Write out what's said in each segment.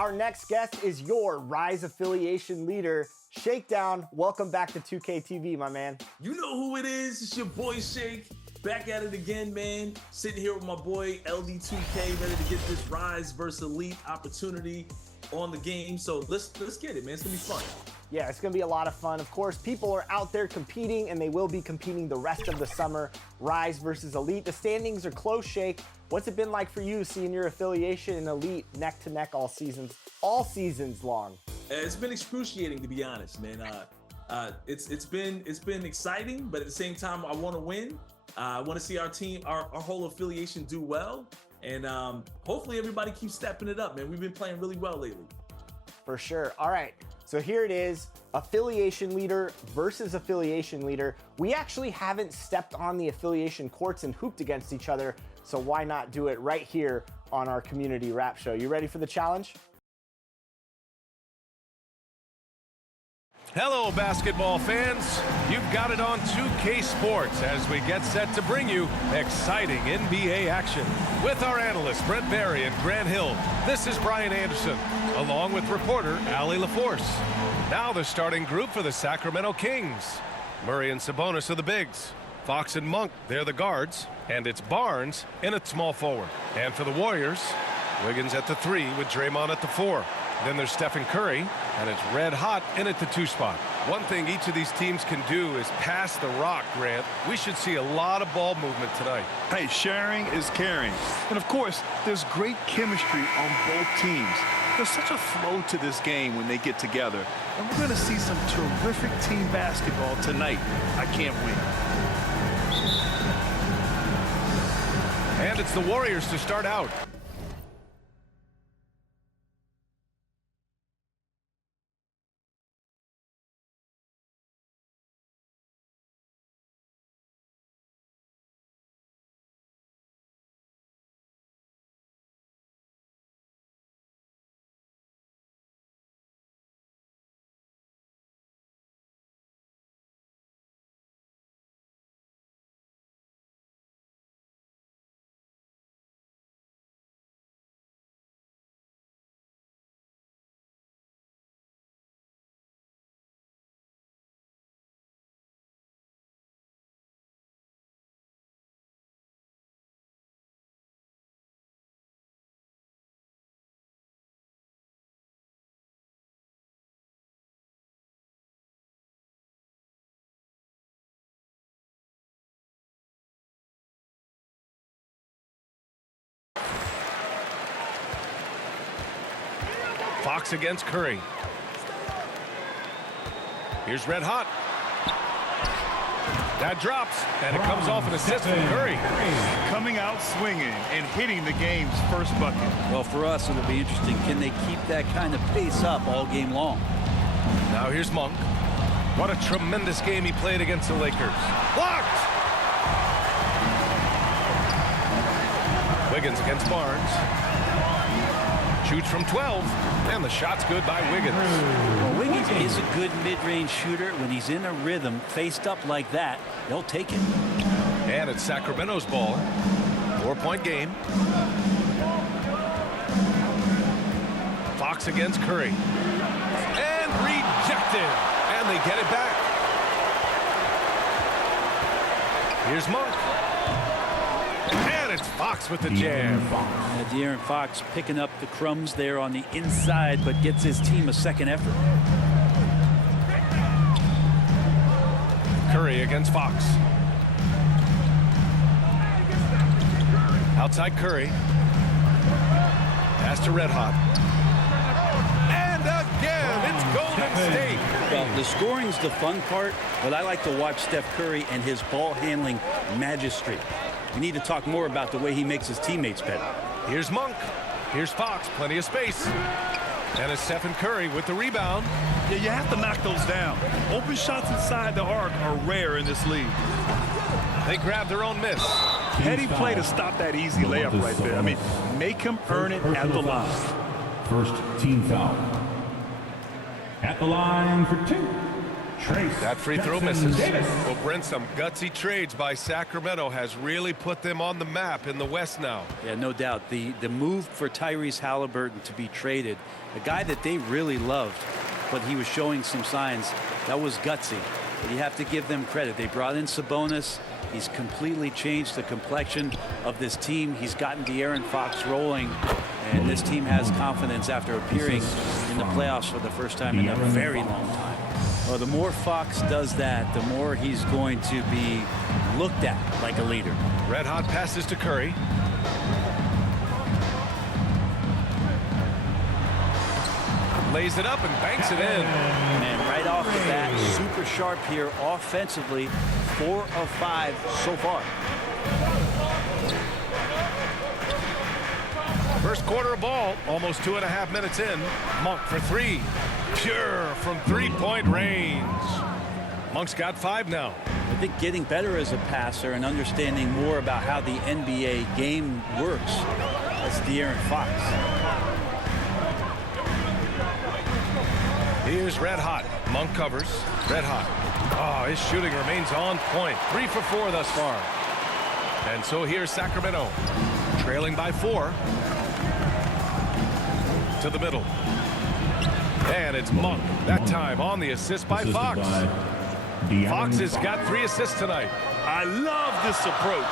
Our next guest is your Rise affiliation leader, Shakedown. Welcome back to 2K TV, my man. You know who it is. It's your boy Shake. Back at it again, man. Sitting here with my boy LD2K, ready to get this Rise versus Elite opportunity on the game. So let's get it, man. It's gonna be fun. Yeah, it's gonna be a lot of fun. Of course, people are out there competing, and they will be competing the rest of the summer. Rise versus Elite. The standings are close, Shake. What's it been like for you seeing your affiliation and Elite neck to neck all seasons long? It's been excruciating, to be honest, man. It's been exciting, but at the same time, I want to win. I want to see our team, our whole affiliation do well, and hopefully everybody keeps stepping it up, man. We've been playing really well lately. For sure. All right, so here it is, affiliation leader versus affiliation leader. We actually haven't stepped on the affiliation courts and hooped against each other, so why not do it right here on our community rap show? You ready for the challenge? Hello, basketball fans. You've got it on 2K Sports as we get set to bring you exciting NBA action. With our analysts, Brent Barry and Grant Hill, this is Brian Anderson, along with reporter Allie LaForce. Now the starting group for the Sacramento Kings. Murray and Sabonis are the bigs. Fox and Monk, they're the guards. And it's Barnes in at small forward. And for the Warriors, Wiggins at the 3 with Draymond at the 4. Then there's Stephen Curry, and it's red hot in at the 2 spot. One thing each of these teams can do is pass the rock, Grant. We should see a lot of ball movement tonight. Hey, sharing is caring. And of course, there's great chemistry on both teams. There's such a flow to this game when they get together. And we're going to see some terrific team basketball tonight. I can't wait. And it's the Warriors to start out. Fox against Curry. Here's red hot. That drops, and it comes off an assist from Curry. Coming out swinging and hitting the game's first bucket. Well, for us, it'll be interesting. Can they keep that kind of pace up all game long? Now here's Monk. What a tremendous game he played against the Lakers. Blocked! Wiggins against Barnes. Shoots from 12, and the shot's good by Wiggins. Well, Wiggins is a good mid-range shooter. When he's in a rhythm, faced up like that, he'll take it. And it's Sacramento's ball. 4-point game. Fox against Curry. And rejected. And they get it back. Here's Monk. And it's Fox with the jam. De'Aaron Fox picking up the crumbs there on the inside, but gets his team a second effort. Curry against Fox. Outside Curry. Pass to Red Hot. And again, it's Golden State. Well, the scoring's the fun part, but I like to watch Steph Curry and his ball handling magistry. We need to talk more about the way he makes his teammates better. Here's Monk. Here's Fox. Plenty of space. And it's Stephen Curry with the rebound. Yeah, you have to knock those down. Open shots inside the arc are rare in this league. They grab their own miss. Petty play to stop that easy layup right there. I mean, make him earn it at the line. First team foul. At the line for 2. That free throw misses. Well, Brent, some gutsy trades by Sacramento has really put them on the map in the West now. Yeah, no doubt. The move for Tyrese Halliburton to be traded, a guy that they really loved, but he was showing some signs, that was gutsy. But you have to give them credit. They brought in Sabonis. He's completely changed the complexion of this team. He's gotten De'Aaron Fox rolling, and this team has confidence after appearing in the playoffs for the first time in a very long time. Well, the more Fox does that, the more he's going to be looked at like a leader. Red hot passes to Curry. Lays it up and banks it in. And right off the bat, super sharp here offensively. 4 of 5 so far. First quarter of ball, almost 2.5 minutes in. Monk for 3. Pure from three-point range. Monk's got 5 now. I think getting better as a passer and understanding more about how the NBA game works. That's De'Aaron Fox. Here's Red Hot. Monk covers. Red Hot. Oh, his shooting remains on point. 3 for 4 thus far. And so here's Sacramento. Trailing by 4. To the middle. And it's Monk. That time on the assist by Fox. Fox has got 3 assists tonight. I love this approach.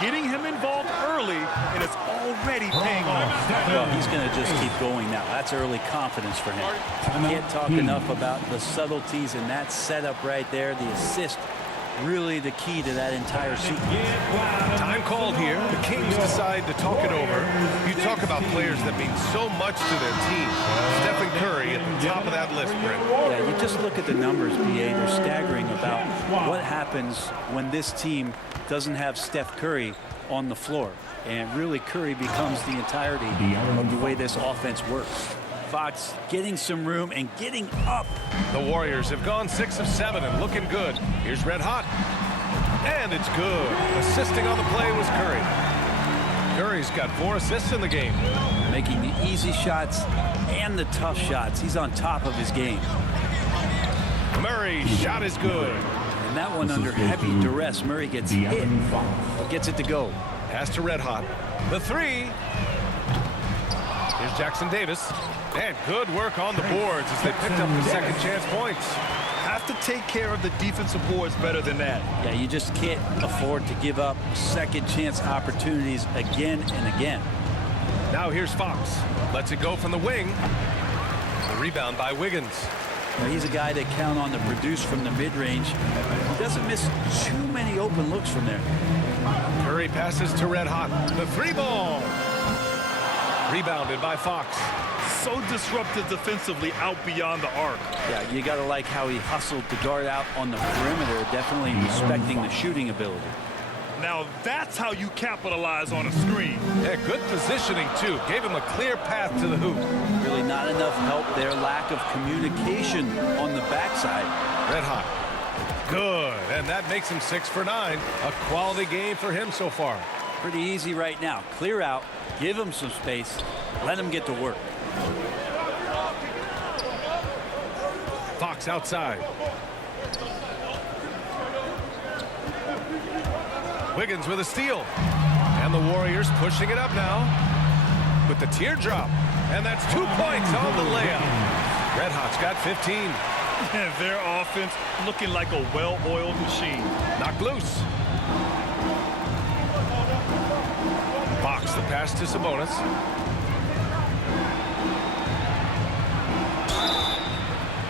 Getting him involved early, and it's already paying off. Well, he's going to just keep going now. That's early confidence for him. Can't talk enough about the subtleties in that setup right there. The assist, really the key to that entire sequence. Time called here. The Kings decide to talk it over. You talk about players that mean so much to their team. Stephen Curry at the top of that list, Brent. Yeah, you just look at the numbers, BA. They're staggering about what happens when this team doesn't have Steph Curry on the floor. And really, Curry becomes the entirety of the way this offense works. Fox getting some room and getting up. The Warriors have gone 6 of 7 and looking good. Here's Red Hot. And it's good. Assisting on the play was Curry. Curry's got 4 assists in the game. Making the easy shots and the tough shots. He's on top of his game. Murray's shot is good. And that one under heavy duress. Murray gets hit, but gets it to go. Pass to Red Hot. The 3. Here's Jackson Davis. And good work on the boards as they picked up the second chance points. Have to take care of the defensive boards better than that. Yeah, you just can't afford to give up second chance opportunities again and again. Now here's Fox. Lets it go from the wing. The rebound by Wiggins. Well, he's a guy that count on to produce from the mid-range. He doesn't miss too many open looks from there. Curry passes to Red Hot. The 3 ball. Rebounded by Fox. So disruptive defensively out beyond the arc. Yeah, you got to like how he hustled to guard out on the perimeter, definitely respecting the shooting ability. Now that's how you capitalize on a screen. Yeah, good positioning, too. Gave him a clear path to the hoop. Really not enough help there. Lack of communication on the backside. Red Hot. Good. And that makes him 6 for 9. A quality game for him so far. Pretty easy right now. Clear out. Give him some space. Let him get to work. Fox outside. Wiggins with a steal. And the Warriors pushing it up now with the teardrop. And that's 2 points on the layup. Red Hot's got 15. And their offense looking like a well-oiled machine. Knocked loose. Fox the pass to Sabonis.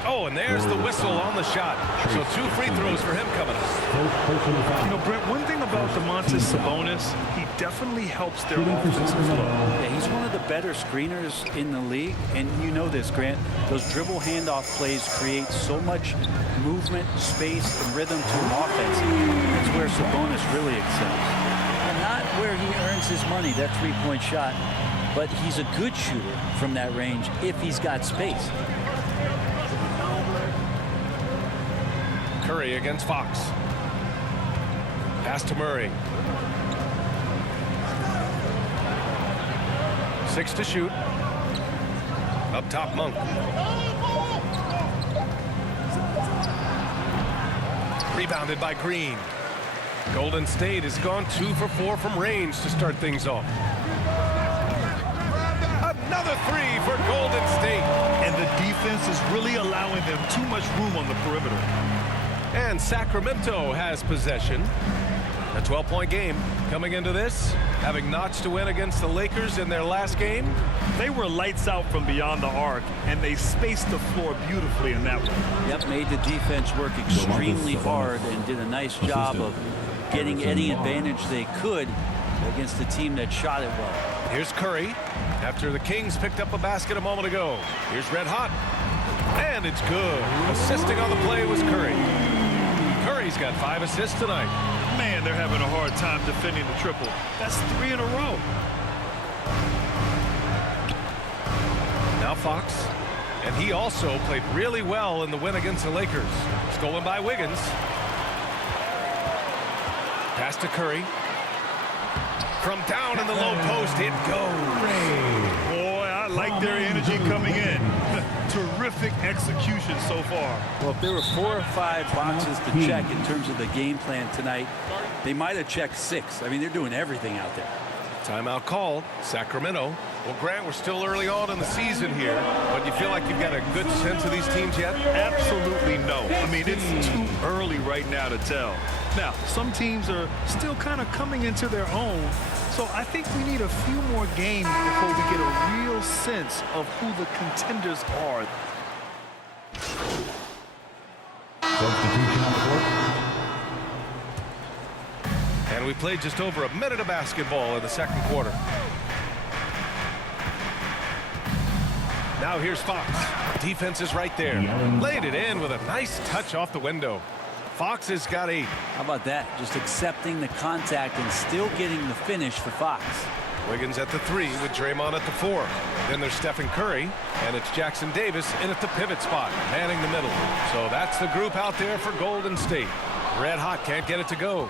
Oh, and there's the whistle on the shot. So 2 free throws for him coming up. You know, Brent, one thing about Domantas Sabonis, he definitely helps their offensive flow. Yeah, he's one of the better screeners in the league, and you know this, Grant. Those dribble handoff plays create so much movement, space, and rhythm to an offense. That's where Sabonis really excels. And not where he earns his money, that three-point shot, but he's a good shooter from that range if he's got space. Curry against Fox. Pass to Murray. 6 to shoot. Up top, Monk. Rebounded by Green. Golden State has gone 2 for 4 from range to start things off. Another 3 for Golden State. And the defense is really allowing them too much room on the perimeter. And Sacramento has possession. A 12-point game coming into this, having notched a win against the Lakers in their last game. They were lights out from beyond the arc, and they spaced the floor beautifully in that one. Yep, made the defense work extremely hard and did a nice job of getting any advantage they could against the team that shot it well. Here's Curry after the Kings picked up a basket a moment ago. Here's Red Hot, and it's good. Assisting on the play was Curry. Curry's got 5 assists tonight. Man, they're having a hard time defending the triple. That's 3 in a row. Now Fox, and he also played really well in the win against the Lakers. Stolen by Wiggins. Pass to Curry. From down in the low post, it goes. Boy, I like their energy coming in. Terrific execution so far. Well, if there were 4 or 5 boxes to check in terms of the game plan tonight, they might have checked 6. I mean, they're doing everything out there. Timeout called. Sacramento. Well, Grant, we're still early on in the season here, but you feel like you've got a good sense of these teams yet? Absolutely no. I mean, it's too early right now to tell. Now, some teams are still kind of coming into their own, so I think we need a few more games before we get a real sense of who the contenders are. Substitution on the court. And we played just over a minute of basketball in the second quarter. Now here's Fox. Defense is right there. Laid it in with a nice touch off the window. Fox has got 8. How about that? Just accepting the contact and still getting the finish for Fox. Wiggins at the 3 with Draymond at the 4. Then there's Stephen Curry, and it's Jackson Davis in at the pivot spot, manning the middle. So that's the group out there for Golden State. Red Hot can't get it to go.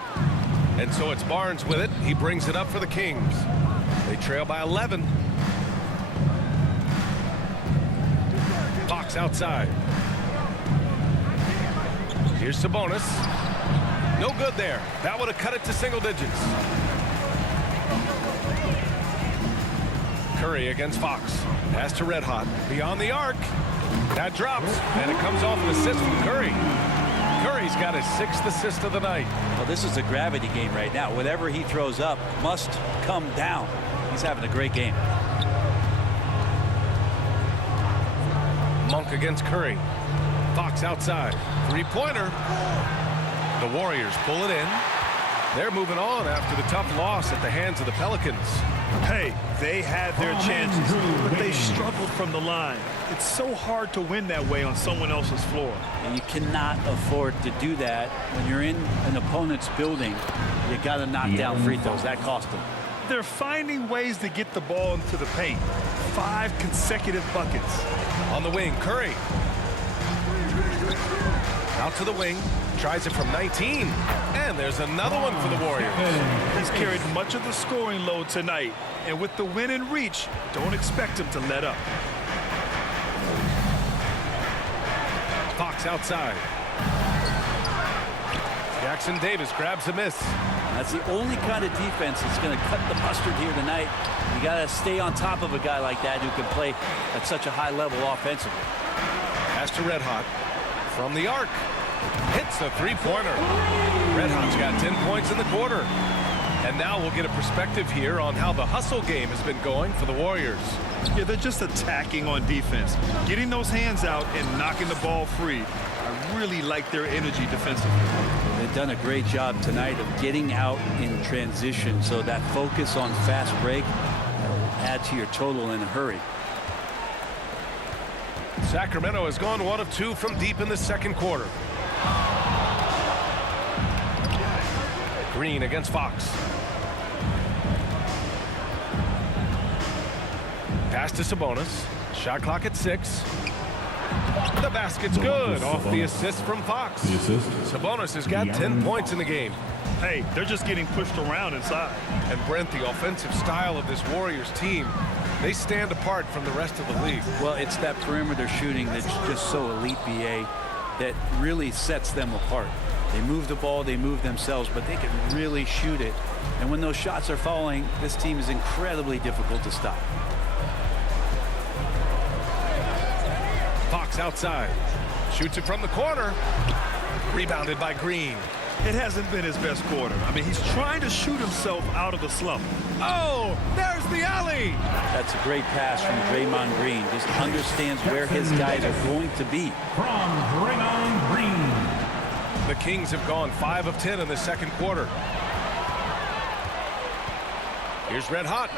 And so it's Barnes with it. He brings it up for the Kings. They trail by 11. Fox outside. Here's Sabonis. No good there. That would have cut it to single digits. Curry against Fox. Pass to Red Hot. Beyond the arc. That drops, and it comes off an assist from Curry. Curry's got his 6th assist of the night. Well, this is a gravity game right now. Whatever he throws up must come down. He's having a great game. Monk against Curry. Fox outside. 3-pointer. The Warriors pull it in. They're moving on after the tough loss at the hands of the Pelicans. Hey, they had their chances, but they struggled from the line. It's so hard to win that way on someone else's floor. And you cannot afford to do that when you're in an opponent's building. You got to knock down free throws. That cost them. They're finding ways to get the ball into the paint. 5 consecutive buckets. On the wing, Curry. Out to the wing. Tries it from 19. And there's another one for the Warriors. He's carried much of the scoring load tonight. And with the win in reach, don't expect him to let up. Fox outside. Jackson Davis grabs a miss. That's the only kind of defense that's going to cut the mustard here tonight. You got to stay on top of a guy like that who can play at such a high level offensively. Pass to Red Hot. From the arc. Hits a 3-pointer. Red Hot's got 10 points in the quarter. And now we'll get a perspective here on how the hustle game has been going for the Warriors. Yeah, they're just attacking on defense. Getting those hands out and knocking the ball free. I really like their energy defensively. They've done a great job tonight of getting out in transition, so that focus on fast break will add to your total in a hurry. Sacramento has gone 1 of 2 from deep in the second quarter. Green against Fox. Pass to Sabonis. Shot clock at 6. The basket's good off the assist from Fox. Sabonis has got 10 points in the game. Hey, they're just getting pushed around inside. And Brent, the offensive style of this Warriors team, they stand apart from the rest of the league. Well, it's that perimeter shooting that's just so elite, BA, that really sets them apart. They move the ball, they move themselves, but they can really shoot it. And when those shots are falling, this team is incredibly difficult to stop. Fox outside. Shoots it from the corner. Rebounded by Green. It hasn't been his best quarter. I mean, he's trying to shoot himself out of the slump. Oh, there's the alley. That's a great pass from Draymond Green. Just understands where his guys are going to be. From Draymond Green. The Kings have gone 5 of 10 in the second quarter. Here's Red Hot.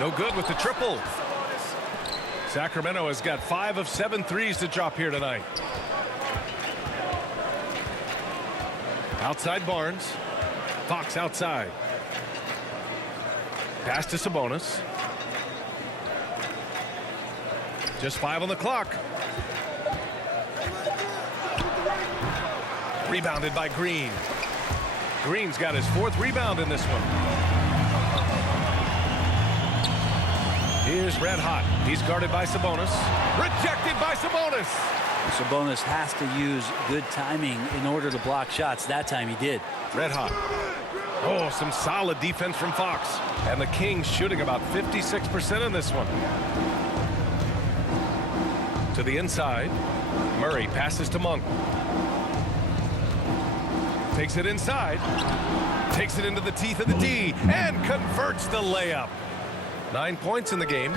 No good with the triple. Sacramento has got 5 of 7 threes to drop here tonight. Outside Barnes. Fox outside. Pass to Sabonis. Just 5 on the clock. Rebounded by Green. Green's got his 4th rebound in this one. Here's Red Hot. He's guarded by Sabonis. Rejected by Sabonis. Sabonis has to use good timing in order to block shots. That time he did. Red Hot. Oh, some solid defense from Fox. And the Kings shooting about 56% in this one. To the inside. Murray passes to Monk. Takes it inside. Takes it into the teeth of the D. And converts the layup. 9 points in the game.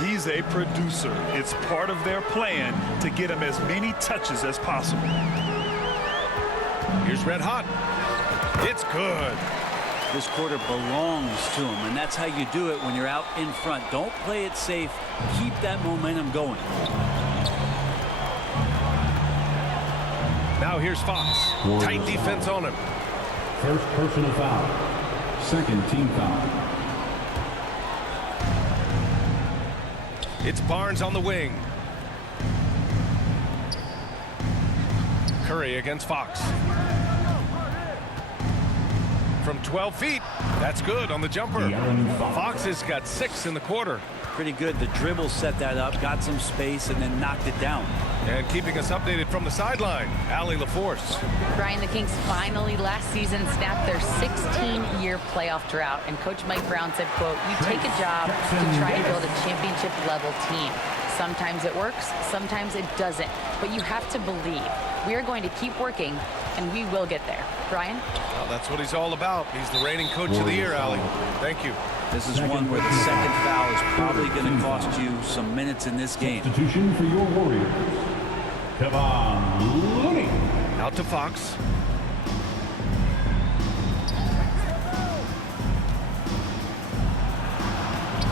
He's a producer. It's part of their plan to get him as many touches as possible. Here's Red Hot. It's good. This quarter belongs to him, and that's how you do it when you're out in front. Don't play it safe. Keep that momentum going. Now here's Fox. Tight defense on him. First personal foul. Second team foul. It's Barnes on the wing. Curry against Fox. From 12 feet. That's good on the jumper. Fox has got 6 in the quarter. Pretty good. The dribble set that up, got some space, and then knocked it down. And keeping us updated from the sideline, Allie LaForce. Brian, the Kings finally last season snapped their 16-year playoff drought, and Coach Mike Brown said, quote, "You take a job to try to build a championship-level team. Sometimes it works, sometimes it doesn't, but you have to believe. We are going to keep working, and we will get there." Brian? Well, that's what he's all about. He's the reigning coach of the year, Allie. Thank you. This is one where the second foul is probably going to cost you some minutes in this game. Substitution for your Warriors. Kevon Looney. Out to Fox.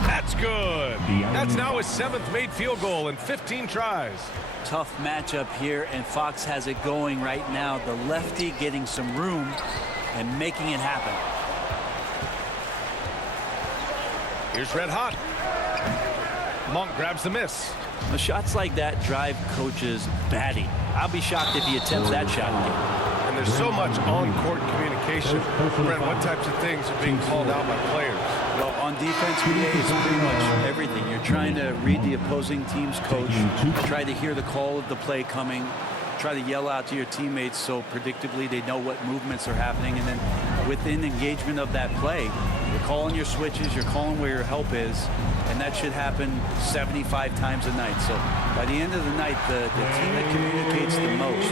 That's good. That's now his 7th made field goal in 15 tries. Tough matchup here, and Fox has it going right now. The lefty getting some room and making it happen. Here's Red Hot. Monk grabs the miss. Now, shots like that drive coaches batty. I'll be shocked if he attempts that shot again. And there's so much on-court communication. Brent, what types of things are being called out by players? Well, on defense, it's pretty much everything. You're trying to read the opposing team's coach, try to hear the call of the play coming, try to yell out to your teammates so predictably they know what movements are happening, and then within engagement of that play, you're calling your switches, you're calling where your help is, and that should happen 75 times a night. So by the end of the night, the team that communicates the most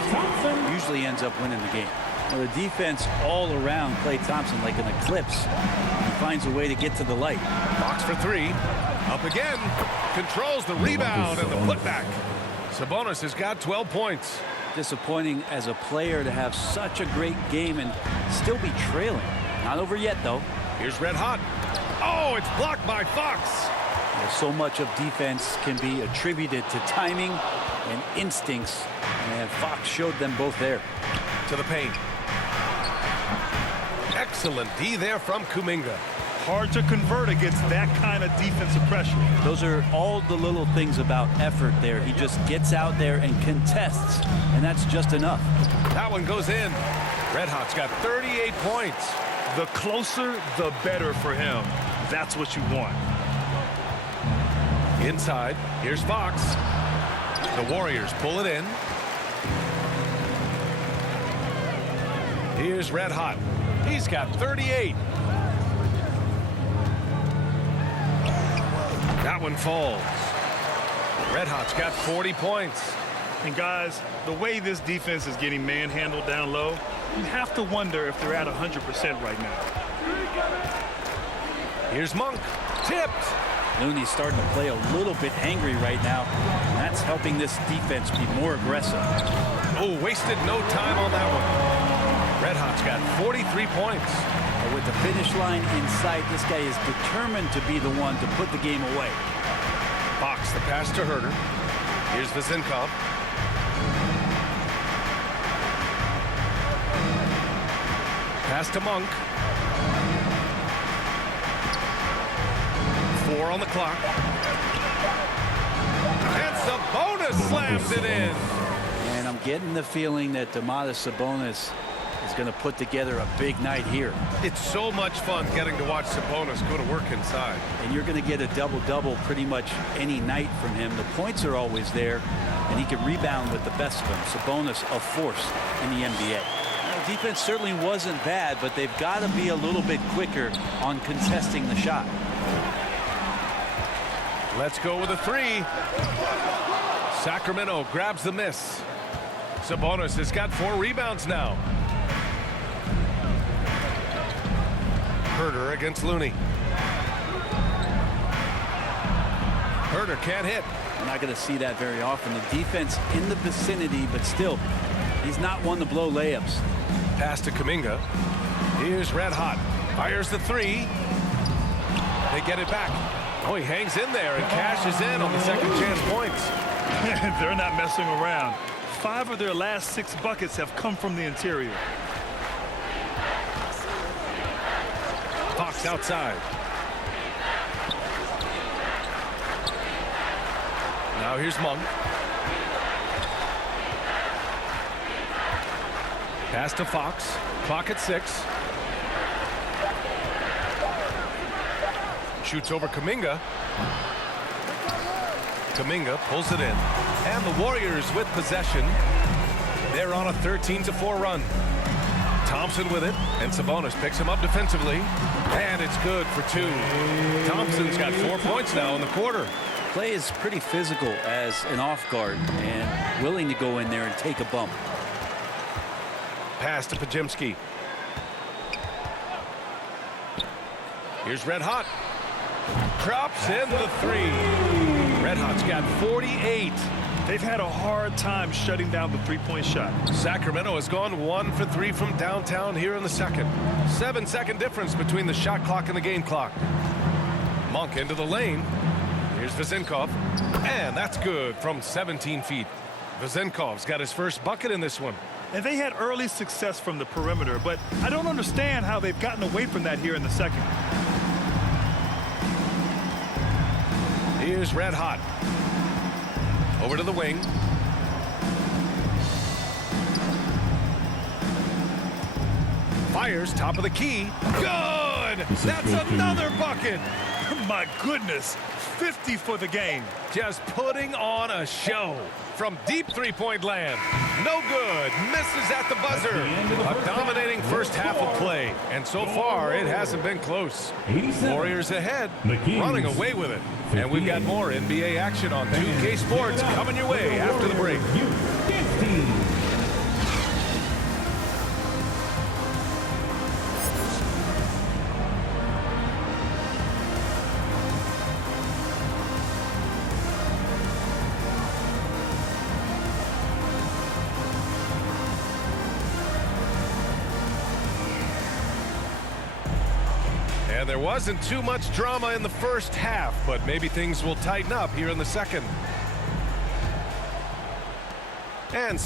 usually ends up winning the game. Well, the defense all around Klay Thompson like an eclipse. He finds a way to get to the light. Fox for 3. Up again. Controls the rebound and the putback. Sabonis has got 12 points. Disappointing as a player to have such a great game and still be trailing. Not over yet, though. Here's Red Hot. Oh, it's blocked by Fox. So much of defense can be attributed to timing and instincts, and Fox showed them both there. To the paint. Excellent D there from Kuminga. Hard to convert against that kind of defensive pressure. Those are all the little things about effort there. He just gets out there and contests, and that's just enough. That one goes in. Red Hot's got 38 points. The closer, the better for him. That's what you want. Inside, here's Fox. The Warriors pull it in. Here's Red Hot. He's got 38. That one falls. Red Hot's got 40 points. And guys, the way this defense is getting manhandled down low, you have to wonder if they're at 100% right now. Here's Monk. Tipped. Looney's starting to play a little bit angry right now, and that's helping this defense be more aggressive. Oh, wasted no time on that one. Red Hot's got 43 points. But with the finish line in sight, this guy is determined to be the one to put the game away. Fox, the pass to Herder. Here's Vezenkov. Pass to Monk. 4 on the clock. And Sabonis slams it in. And I'm getting the feeling that Domantas Sabonis is going to put together a big night here. It's so much fun getting to watch Sabonis go to work inside. And you're going to get a double-double pretty much any night from him. The points are always there, and he can rebound with the best of them. Sabonis, a force in the NBA. The defense certainly wasn't bad, but they've got to be a little bit quicker on contesting the shot. Let's go with a 3. Sacramento grabs the miss. Sabonis has got 4 rebounds now. Herder against Looney. Herder can't hit. We're not going to see that very often. The defense in the vicinity, but still, he's not one to blow layups. Pass to Kuminga. Here's Red Hot. Fires the 3. They get it back. Oh, he hangs in there and cashes in on the second chance points. They're not messing around. 5 of their last 6 buckets have come from the interior. Fox outside. Now here's Monk. Pass to Fox. Clock at 6. Shoots over Kuminga. Kuminga pulls it in. And the Warriors with possession. They're on a 13-4 run. Thompson with it, and Sabonis picks him up defensively, and it's good for 2. Thompson's got 4 points now in the quarter. Clay is pretty physical as an off guard and willing to go in there and take a bump. Pass to Podziemski. Here's Red Hot. Drops in the 3. Red Hot's got 48. They've had a hard time shutting down the three-point shot. Sacramento has gone 1 for 3 from downtown here in the second. 7-second difference between the shot clock and the game clock. Monk into the lane. Here's Vezenkov. And that's good from 17 feet. Vezenkov's got his first bucket in this one. And they had early success from the perimeter, but I don't understand how they've gotten away from that here in the second. Here's Red Hot. Over to the wing. Fires top of the key. Good! That's another bucket! My goodness, 50 for the game. Just putting on a show from deep three-point land. No good. Misses at the buzzer. A dominating first half of play. And so far, it hasn't been close. Warriors ahead, running away with it. And we've got more NBA action on 2K Sports coming your way after the break. And there wasn't too much drama in the first half, but maybe things will tighten up here in the second. And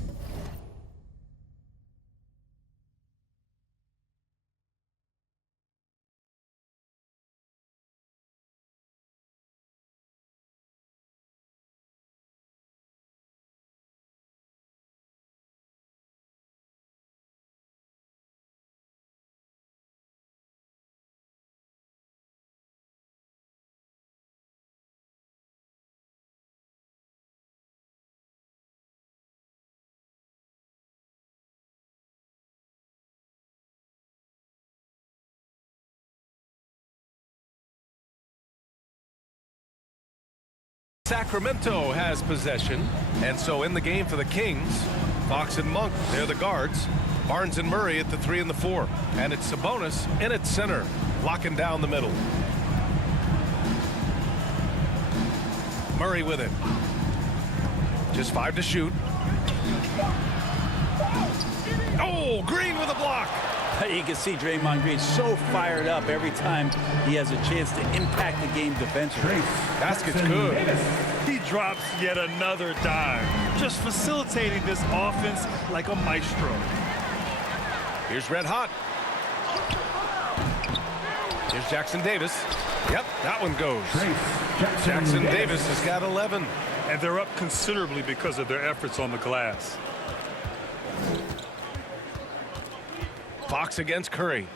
Sacramento has possession. And so in the game for the Kings, Fox and Monk, they're the guards. Barnes and Murray at the 3 and the 4. And it's Sabonis in at center, locking down the middle. Murray with it. Just 5 to shoot. Oh, Green with a block. You can see Draymond Green so fired up every time he has a chance to impact the game defensively. Basket's good. He drops yet another dime, just facilitating this offense like a maestro. Here's Red Hot. Here's Jackson Davis. Yep, that one goes. Jackson Davis has got 11. And they're up considerably because of their efforts on the glass. Fox against Curry.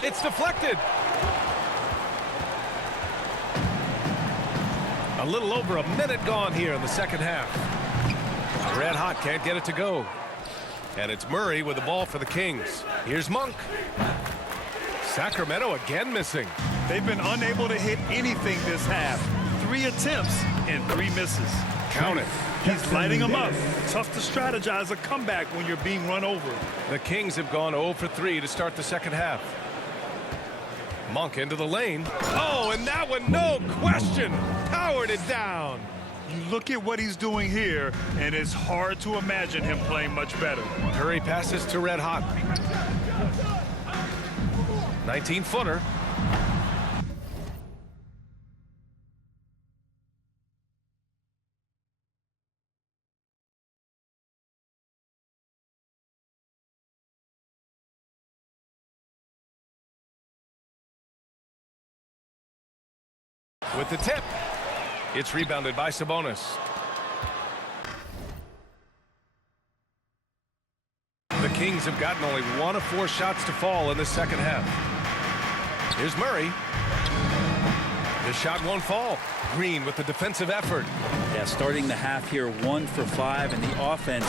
It's deflected. A little over a minute gone here in the second half. Red Hot can't get it to go. And it's Murray with the ball for the Kings. Here's Monk. Sacramento again missing. They've been unable to hit anything this half. 3 attempts and 3 misses. Count it. He's lighting them up. Tough to strategize a comeback when you're being run over. The Kings have gone 0 for 3 to start the second half. Monk into the lane. Oh, and that one, no question, powered it down. You look at what he's doing here, and it's hard to imagine him playing much better. Curry passes to Red Hot. 19-footer. With the tip, it's rebounded by Sabonis. The Kings have gotten only 1 of 4 shots to fall in the second half. Here's Murray. The shot won't fall. Green with the defensive effort. Yeah, starting the half here 1 for 5, and the offense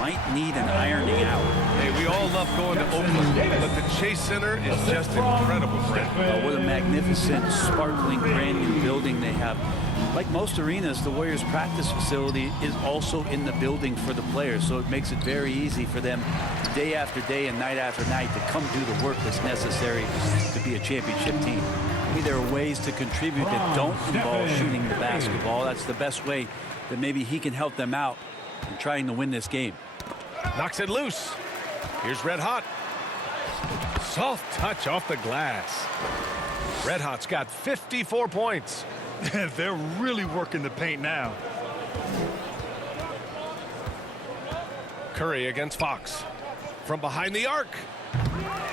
might need an ironing out. Hey, we all love going to Oakland, but the Chase Center is just incredible, Fred. What a magnificent, sparkling, brand new building they have. Like most arenas, the Warriors practice facility is also in the building for the players, so it makes it very easy for them day after day and night after night to come do the work that's necessary to be a championship team. Maybe there are ways to contribute that don't involve shooting the basketball. That's the best way that maybe he can help them out in trying to win this game. Knocks it loose. Here's Red Hot. Soft touch off the glass. Red Hot's got 54 points. They're really working the paint now. Curry against Fox. From behind the arc.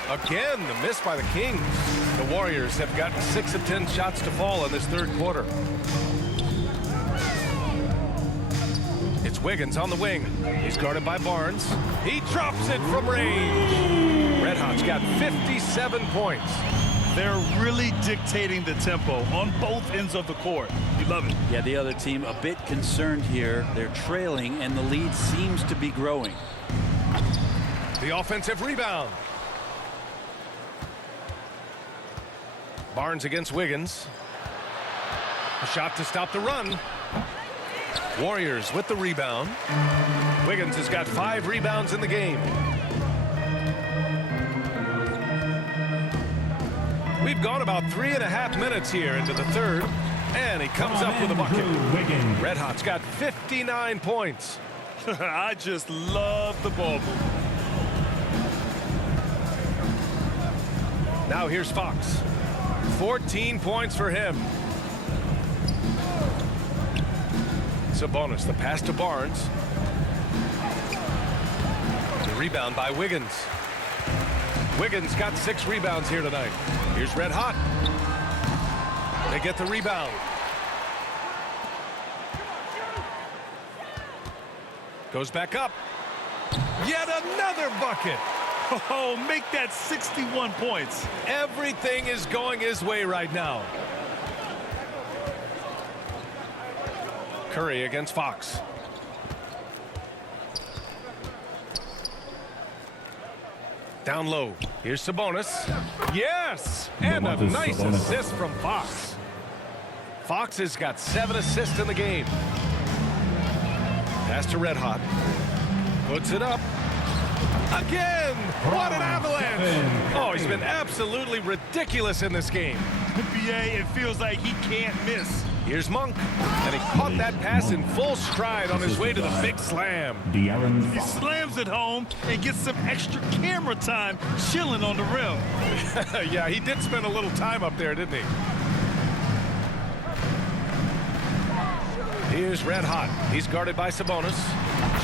Again, the miss by the Kings. The Warriors have gotten 6 of 10 shots to fall in this third quarter. It's Wiggins on the wing. He's guarded by Barnes. He drops it from range. Red Hot's got 57 points. They're really dictating the tempo on both ends of the court. You love it. Yeah, the other team a bit concerned here. They're trailing, and the lead seems to be growing. The offensive rebound. Barnes against Wiggins. A shot to stop the run. Warriors with the rebound. Wiggins has got 5 rebounds in the game. We've gone about 3.5 minutes here into the third, and he comes up with a bucket. Red Hot's got 59 points. I just love the ball movement. Now here's Fox. 14 points for him. Sabonis, the pass to Barnes. The rebound by Wiggins. Wiggins got 6 rebounds here tonight. Here's Red Hot. They get the rebound. Goes back up. Yet another bucket. Oh, make that 61 points. Everything is going his way right now. Curry against Fox. Down low. Here's Sabonis. Yes! And a nice assist from Fox. Fox has got 7 assists in the game. Pass to Red Hot. Puts it up. Again! What an avalanche! Oh, he's been absolutely ridiculous in this game. BA, it feels like he can't miss. Here's Monk, and he caught that pass in full stride on his way to the big slam. De'Aaron He Fox. slams it home and gets some extra camera time chilling on the rim. Yeah, he did spend a little time up there, didn't he? Here's Red Hot. He's guarded by Sabonis.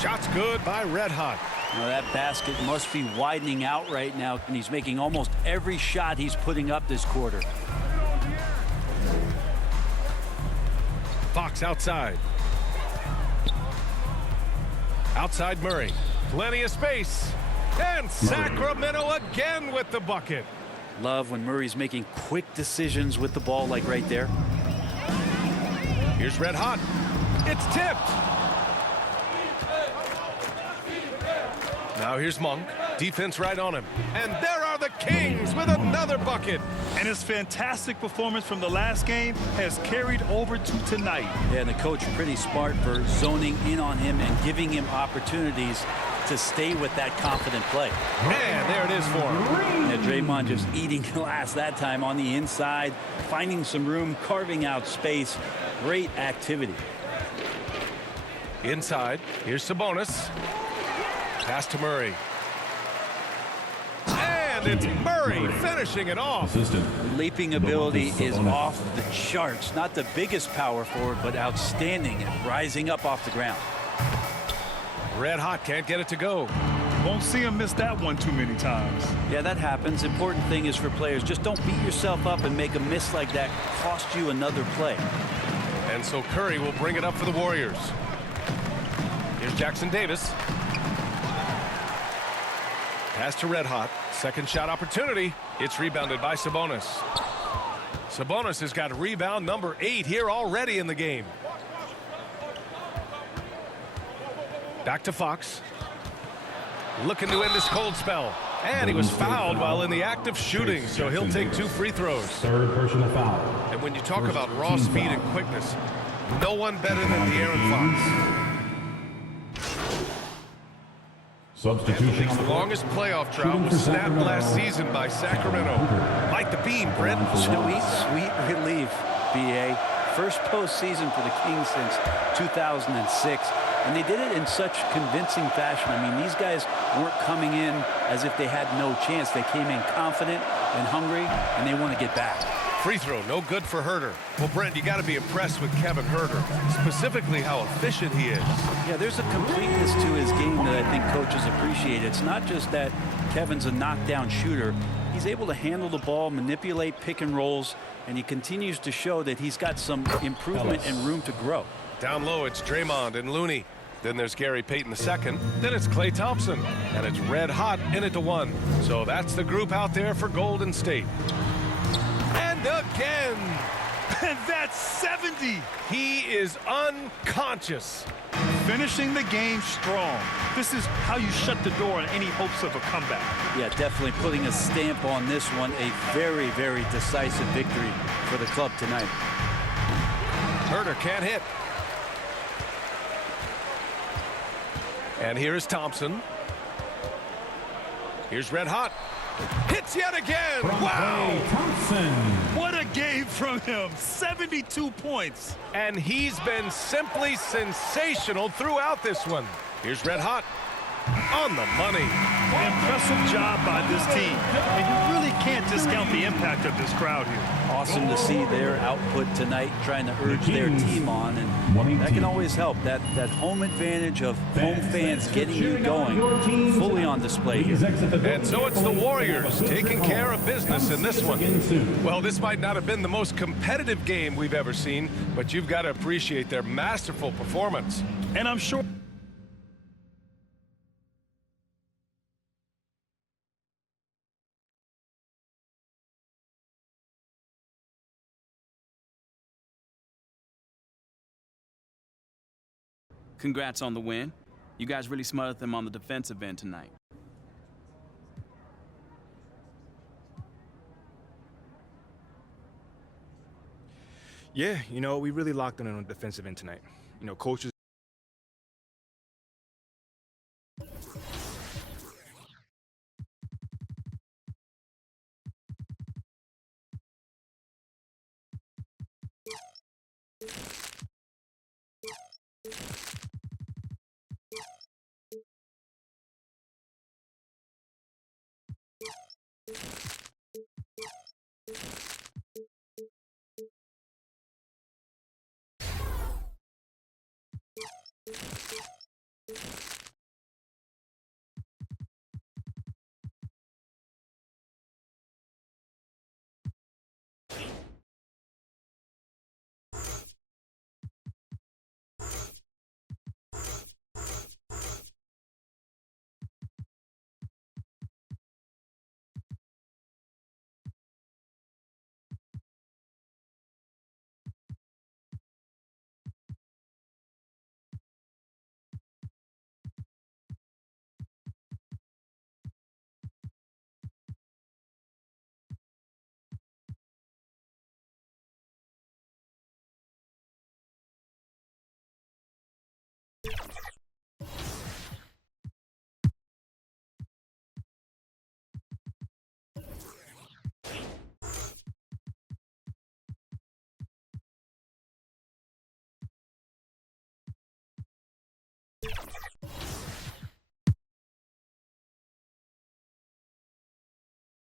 Shot's good by Red Hot. Now that basket must be widening out right now, and he's making almost every shot he's putting up this quarter. Fox outside. Outside Murray. Plenty of space. And Sacramento again with the bucket. Love when Murray's making quick decisions with the ball like right there. Here's Red Hot. It's tipped. Now here's Monk. Defense right on him. And there are the Kings with another bucket. And his fantastic performance from the last game has carried over to tonight. Yeah, and the coach pretty smart for zoning in on him and giving him opportunities to stay with that confident play. And there it is for him. Yeah, Draymond just eating glass that time on the inside, finding some room, carving out space. Great activity. Inside, here's Sabonis. Pass to Murray. And it's Murray finishing it off. Assistant. Leaping ability is off the charts. Not the biggest power forward, but outstanding and rising up off the ground. Red Hot can't get it to go. Won't see him miss that one too many times. Yeah, that happens. Important thing is for players, just don't beat yourself up and make a miss like that cost you another play. And so Curry will bring it up for the Warriors. Here's Jackson Davis. Pass to Red Hot. Second shot opportunity. It's rebounded by Sabonis. Sabonis has got rebound number 8 here already in the game. Back to Fox. Looking to end this cold spell. And he was fouled while in the act of shooting, so he'll take 2 free throws. Third personal foul. And when you talk about raw speed and quickness, no one better than De'Aaron Fox. Substitution. The longest playoff drought was snapped last season by Sacramento. Like the beam, Brent. Sweet, sweet relief, BA. First postseason for the Kings since 2006. And they did it in such convincing fashion. I mean, these guys weren't coming in as if they had no chance. They came in confident and hungry, and they want to get back. Free throw, no good for Huerter. Well, Brent, you got to be impressed with Kevin Huerter, specifically how efficient he is. Yeah, there's a completeness to his game that I think coaches appreciate. It's not just that Kevin's a knockdown shooter. He's able to handle the ball, manipulate pick and rolls, and he continues to show that he's got some improvement and room to grow. Down low, it's Draymond and Looney. Then there's Gary Payton II. Then it's Klay Thompson. And it's Red Hot in it to 1. So that's the group out there for Golden State. And again. And that's 70. He is unconscious. Finishing the game strong. This is how you shut the door on any hopes of a comeback. Yeah, definitely putting a stamp on this one. A very, very decisive victory for the club tonight. Huerter can't hit. And here's Thompson. Here's Red Hot. Hits yet again. Wow. Thompson. What a game from him. 72 points. And he's been simply sensational throughout this one. Here's Red Hot. On the money. An impressive job by this team. And you really can't discount the impact of this crowd here. Awesome to see their output tonight, trying to urge their team on, and that can always help. That home advantage of home fans getting you going fully on display here. And so it's the Warriors taking care of business in this one. Well, this might not have been the most competitive game we've ever seen, but you've got to appreciate their masterful performance. And I'm sure Congrats on the win. You guys really smothered them on the defensive end tonight. Yeah, we really locked in on the defensive end tonight. Coaches.